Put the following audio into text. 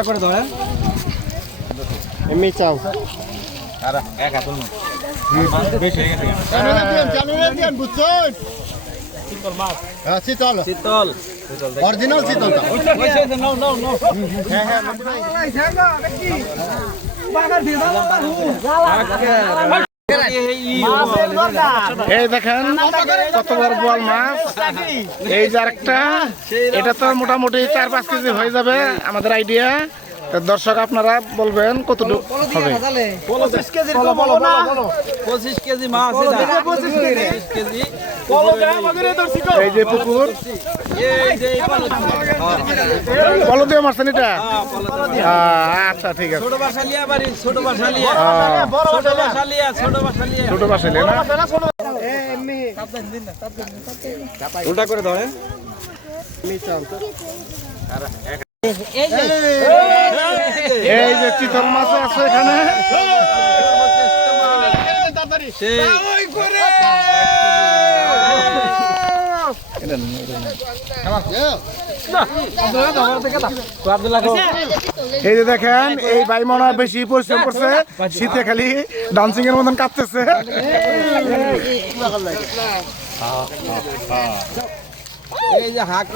উল্টা করে ধরেন এমনি চাও আর এক হাত বেশি হয়ে গেছে চালু দেন বুঝছেন শীতল মাছ হ্যাঁ শীতল শীতল অরিজিনাল শীতল নাও নাও নাও হ্যাঁ হ্যাঁ এই দেখেন কত বড় বোয়াল মাছ এই যে আরেকটা এটা তো মোটামুটি 4-5 কেজি হয়ে যাবে আমাদের আইডিয়া দর্শক আপনারা বলবেন কতটুকু হবে 25 কেজির কম হলো না 25 কেজি মাছ এটা 25 কেজি এই যে পুকুর এই যে পলো দিয়ে মারছেন এটা হ্যাঁ আচ্ছা ঠিক আছে ছোট বাসালিয়া বাড়ি ছোট বাসালিয়া ছোট বাসালিয়া ছোট বাসালিয়া ছোট বাসাইলে না উল্টা করে ধরেন এই যে চিতল মাছ আছে এখানে এই যে দেখেন এই ভাই মনে হয় বেশি পরিশ্রম করছে শীতে খালি ডান্সিং এর মতন কাঁপতেছে এই যে হাক